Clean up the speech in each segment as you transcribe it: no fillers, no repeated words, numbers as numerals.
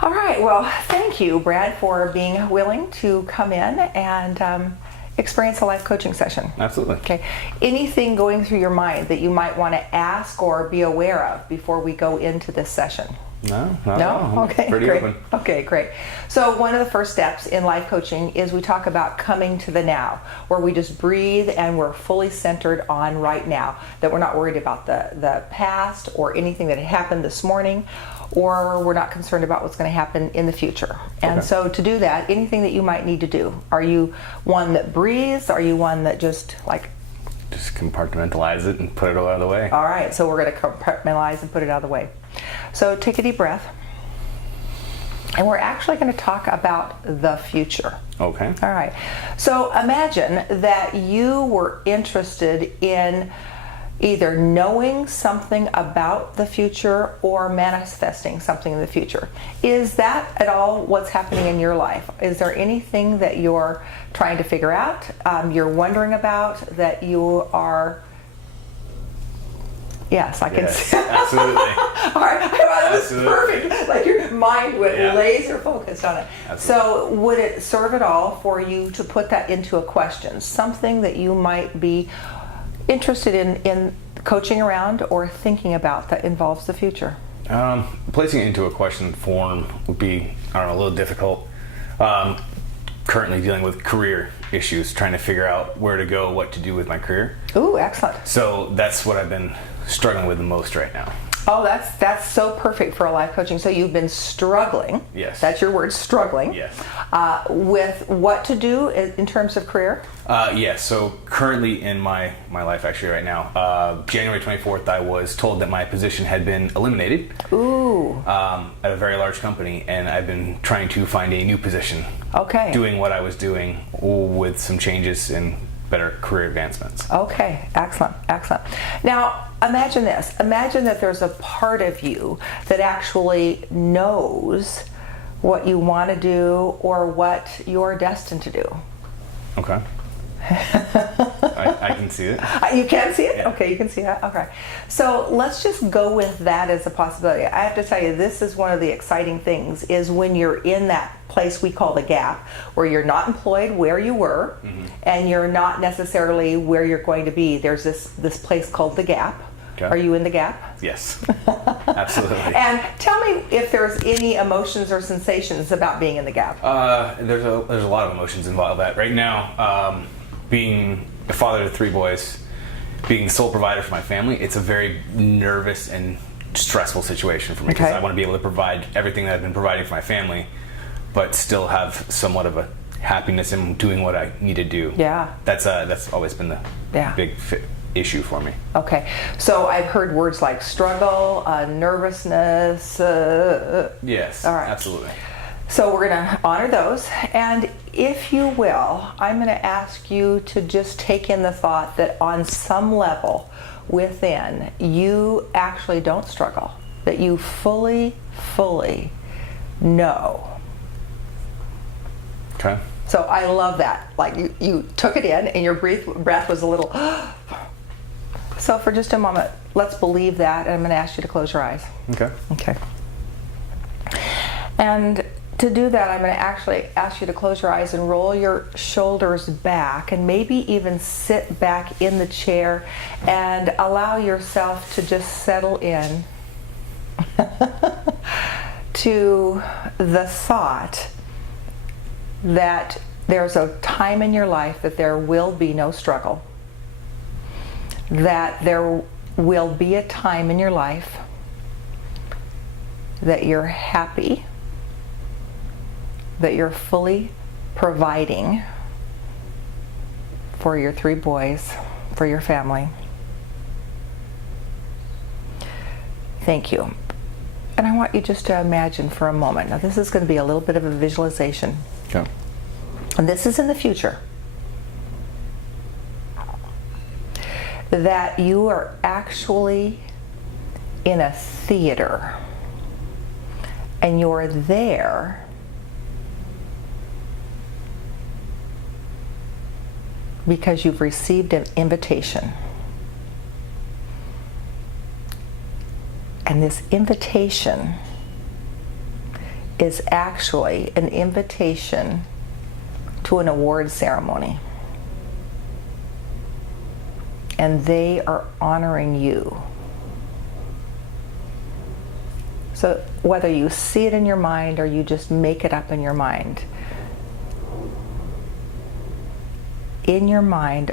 All right, well, thank you, Brad, for being willing to come in and experience a life coaching session. Absolutely. Okay. Anything going through your mind that you might want to ask or be aware of before we go into this session? No? Okay, pretty great. open. Okay, great. So one of the first steps in life coaching is we talk about coming to the now, where we just breathe and we're fully centered on right now, that we're not worried about the past or anything that had happened this morning, or we're not concerned about what's going to happen in the future. And so to do that, anything that you might need to do, are you one that breathes? Are you one that just compartmentalize it and put it all out of the way? All right, so we're going to compartmentalize and put it out of the way. So take a deep breath. And we're actually going to talk about the future. Okay. All right. So imagine that you were interested in either knowing something about the future or manifesting something in the future. Is that at all what's happening in your life? Is there anything that you're trying to figure out, you're wondering about, that you are... Yes, I can see. Absolutely. All right, that was perfect. Like your mind went laser focused on it. Absolutely. So would it serve at all for you to put that into a question? Something that you might be interested in coaching around or thinking about that involves the future? Placing it into a question form would be, a little difficult. Currently dealing with career issues, trying to figure out where to go, what to do with my career. Ooh, excellent. So that's what I've been struggling with the most right now. Oh, that's so perfect for a life coaching. So you've been struggling. Yes. That's your word, struggling. Yes. With what to do in terms of career? Yes. So currently in my life, actually right now, January 24th, I was told that my position had been eliminated. Ooh. At a very large company, and I've been trying to find a new position. Okay. Doing what I was doing with some changes and better career advancements. Okay, excellent, excellent. Now, imagine this. Imagine that there's a part of you that actually knows what you want to do or what you're destined to do. Okay. I can see it. You can see it? Yeah. Okay, you can see that? Okay. So let's just go with that as a possibility. I have to tell you, this is one of the exciting things, is when you're in that place we call the gap, where you're not employed where you were, and you're not necessarily where you're going to be. There's this place called the gap. Okay. Are you in the gap? Yes, absolutely. And tell me if there's any emotions or sensations about being in the gap. There's a lot of emotions involved in that. Right now, being a father to 3 boys, being the sole provider for my family, it's a very nervous and stressful situation for me, because I want to be able to provide everything that I've been providing for my family, but still have somewhat of a happiness in doing what I need to do. Yeah. That's always been the big issue for me. Okay, so I've heard words like struggle, nervousness. Yes, all right. Absolutely. So we're going to honor those, and if you will, I'm going to ask you to just take in the thought that on some level within, you actually don't struggle, that you fully know. Okay. So I love that. Like you took it in, and your breath was a little... So for just a moment, let's believe that, and I'm going to ask you to close your eyes. Okay. Okay. And to do that, I'm going to actually ask you to close your eyes and roll your shoulders back, and maybe even sit back in the chair and allow yourself to just settle in to the thought that there's a time in your life that there will be no struggle, that there will be a time in your life that you're happy, that you're fully providing for your 3 boys, for your family. Thank you. And I want you just to imagine for a moment. Now, this is going to be a little bit of a visualization. Okay. And this is in the future. That you are actually in a theater, and you're there because you've received an invitation. And this invitation is actually an invitation to an award ceremony. And they are honoring you. So whether you see it in your mind or you just make it up in your mind,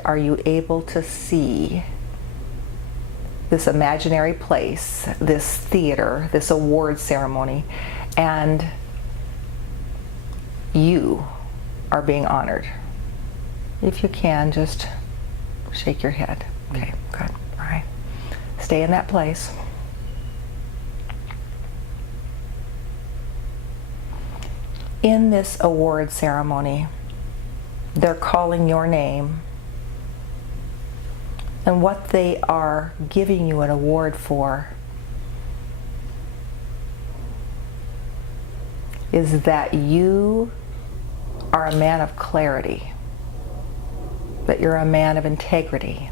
are you able to see this imaginary place, this theater, this award ceremony, and you are being honored? If you can, just shake your head. Okay, good. All right. Stay in that place. In this award ceremony, they're calling your name, and what they are giving you an award for is that you are a man of clarity, that you're a man of integrity.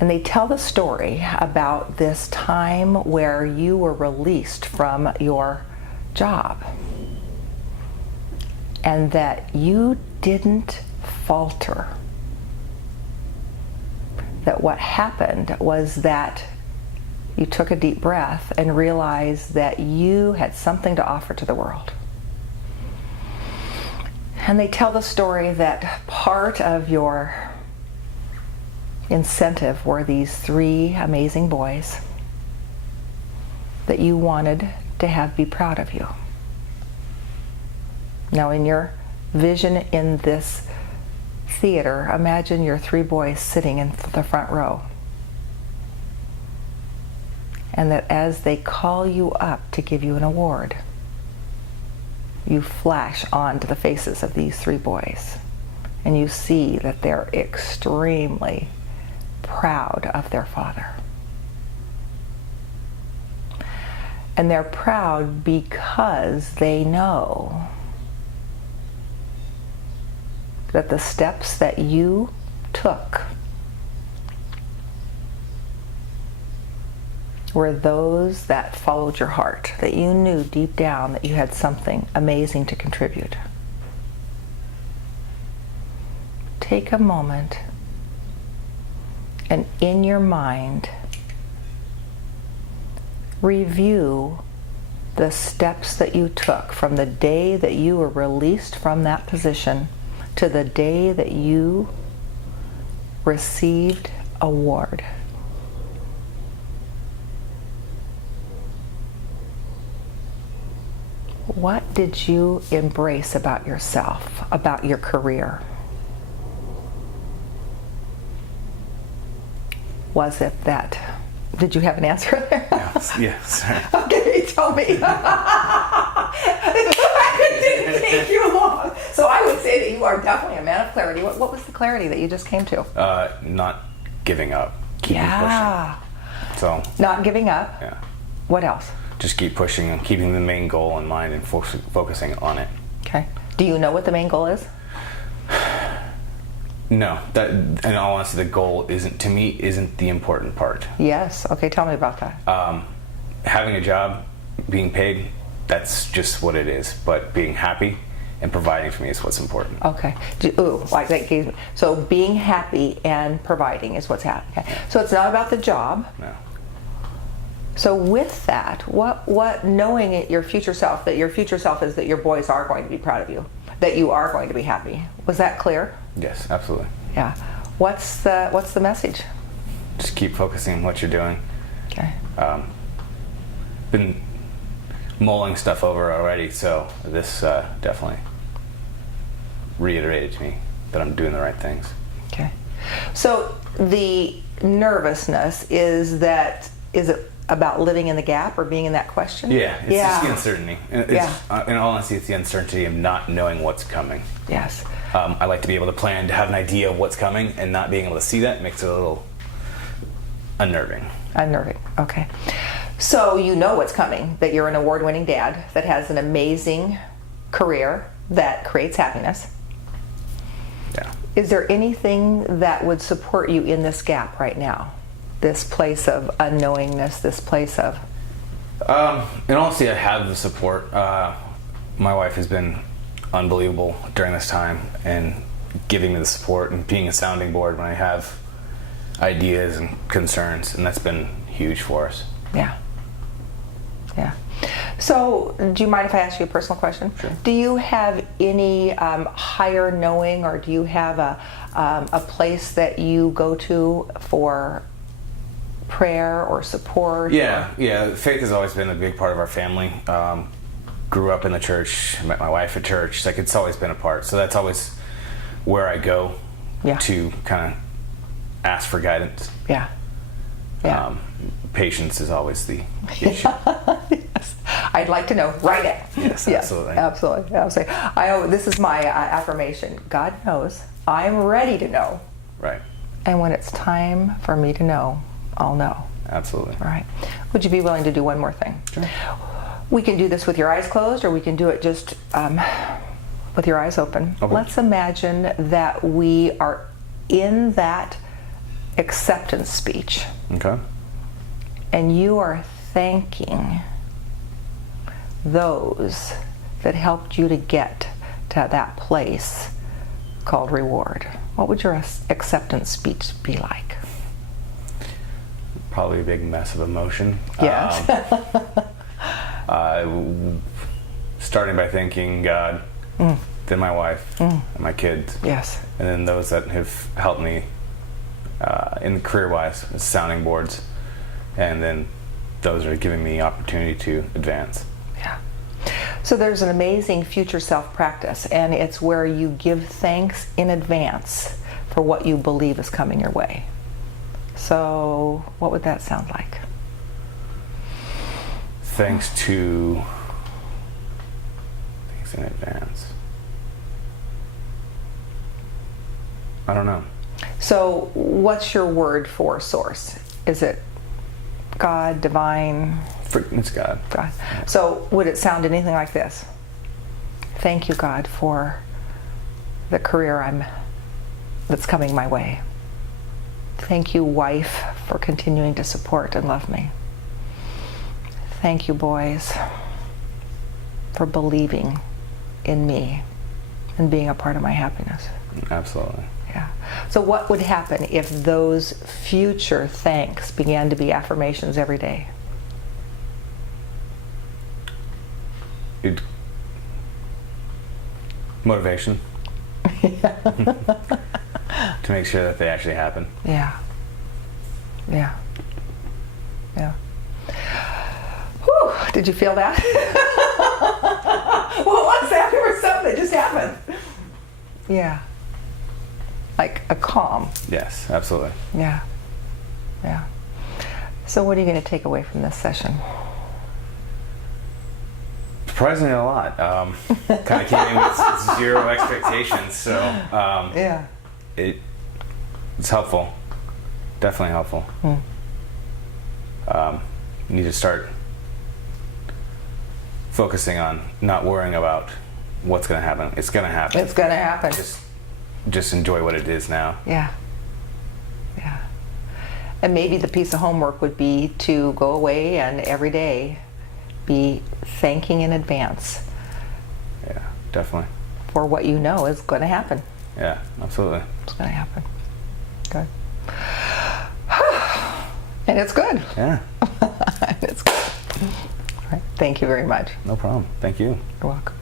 And they tell the story about this time where you were released from your job and that you didn't falter. That what happened was that you took a deep breath and realized that you had something to offer to the world. And they tell the story that part of your incentive were these 3 amazing boys that you wanted to have be proud of you. Now, in your vision in this theater, imagine your 3 boys sitting in the front row. And that as they call you up to give you an award, you flash onto the faces of these 3 boys. And you see that they're extremely proud of their father. And they're proud because they know that the steps that you took were those that followed your heart, that you knew deep down that you had something amazing to contribute. Take a moment and in your mind review the steps that you took from the day that you were released from that position to the day that you received award. What did you embrace about yourself, about your career? Was it that? Did you have an answer there? Yes. Okay, tell me. It didn't take you long. So I would say that you are definitely a man of clarity. What was the clarity that you just came to? Not giving up. Keeping pushing. So. Not giving up. Yeah. What else? Just keep pushing and keeping the main goal in mind and focusing on it. Okay. Do you know what the main goal is? No. That, in all honesty, the goal isn't the important part. Yes. Okay, tell me about that. Having a job, being paid, that's just what it is. But being happy and providing for me is what's important. Okay. Like that gave me. So being happy and providing is what's happening. Okay. So it's not about the job. No. So with that, what knowing it, your future self, that your future self is that your boys are going to be proud of you, that you are going to be happy. Was that clear? Yes, absolutely. Yeah. What's the message? Just keep focusing on what you're doing. Okay. Been mulling stuff over already, so this definitely reiterated to me that I'm doing the right things. Okay. So the nervousness is it about living in the gap or being in that question? Yeah, it's just the uncertainty. In all honesty, it's the uncertainty of not knowing what's coming. Yes. I like to be able to plan, to have an idea of what's coming, and not being able to see that makes it a little unnerving. Unnerving, okay. So you know what's coming, that you're an award-winning dad that has an amazing career that creates happiness. Yeah. Is there anything that would support you in this gap right now? This place of unknowingness, this place of In honesty, I have the support. My wife has been unbelievable during this time and giving me the support and being a sounding board when I have ideas and concerns, and that's been huge for us. Yeah. Yeah. So, do you mind if I ask you a personal question? Sure. Do you have any higher knowing, or do you have a place that you go to for prayer or support? Yeah, yeah. Faith has always been a big part of our family. Grew up in the church, met my wife at church. Like, it's always been a part. So that's always where I go Yeah. to kind of ask for guidance. Yeah. Yeah. Patience is always the issue. Yes. I'd like to know right now. Yes, absolutely. Absolutely. Absolutely. This is my affirmation. God knows. I'm ready to know. Right. And when it's time for me to know, I'll know. Absolutely. All right. Would you be willing to do one more thing? Sure. We can do this with your eyes closed, or we can do it just with your eyes open. Okay. Let's imagine that we are in that acceptance speech, Okay. and you are thanking those that helped you to get to that place called reward. What would your acceptance speech be like? Probably a big mess of emotion. Yes. Starting by thanking God, then my wife, and my kids, Yes. and then those that have helped me in career-wise, as sounding boards, and then those are giving me opportunity to advance. Yeah. So there's an amazing future self practice, and it's where you give thanks in advance for what you believe is coming your way. So what would that sound like? Thanks in advance. I don't know. So what's your word for source? Is it God, divine? It's God. God. So would it sound anything like this? Thank you, God, for the career that's coming my way. Thank you, wife, for continuing to support and love me. Thank you, boys, for believing in me and being a part of my happiness. Absolutely. Yeah. So what would happen if those future thanks began to be affirmations every day? Motivation. To make sure that they actually happen. Yeah. Yeah. Yeah. Whew, did you feel that? What was that? There was something that just happened. Yeah. Like a calm. Yes, absolutely. Yeah. Yeah. So what are you going to take away from this session? Surprisingly a lot. Kind of came in with zero expectations, so Yeah. it's helpful. Definitely helpful. You need to start focusing on not worrying about what's going to happen. It's going to happen. It's going to happen. Just enjoy what it is now. Yeah. Yeah. And maybe the piece of homework would be to go away and every day be thanking in advance Yeah, definitely. for what you know is going to happen. Yeah, absolutely. It's going to happen. Good. And it's good. Yeah, It's good. All right. Thank you very much. no problem. Thank you. You're welcome.